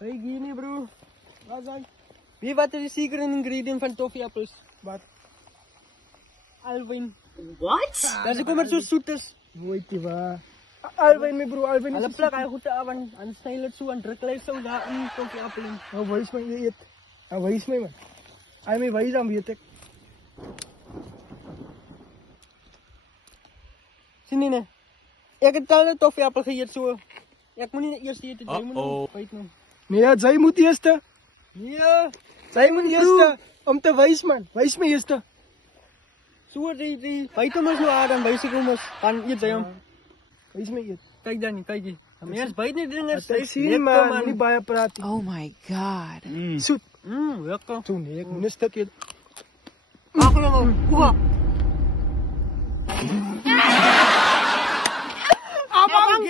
Kijk gini bro. Wat dan? Wie wat is de secret ingredient van toffeeappels? Wat? Alwyn. What? Dat is kommer zo zoet is. Nooit die waar. Alwyn me bro, Alwyn Hulle is plak hy goed af en sny dit so en druk hulle so daar in die toffeeappel in. Nou wys my jy eet. Nou wys my man. Hy my wys dan weet ek. Sien jy nee? Ek het al 'n toffeeappel geëet so. Ek moet nie eers eet, jy moet nou byt nou. Nee, jy moet eerste. Nee, Jy moet eerste om te wys man. Wys my eerste. so die byt hom so aan dan wys ek hom ons dan eet hy hom. Wys my eet. Kyk dan nie, kyk jy. Mens byt nie dinge, Ek sien man, nie baie praat nie. Oh my god. Soet. Lekker. Toe nee, ek moet 'n stukkie. Maak hom nou. Abang.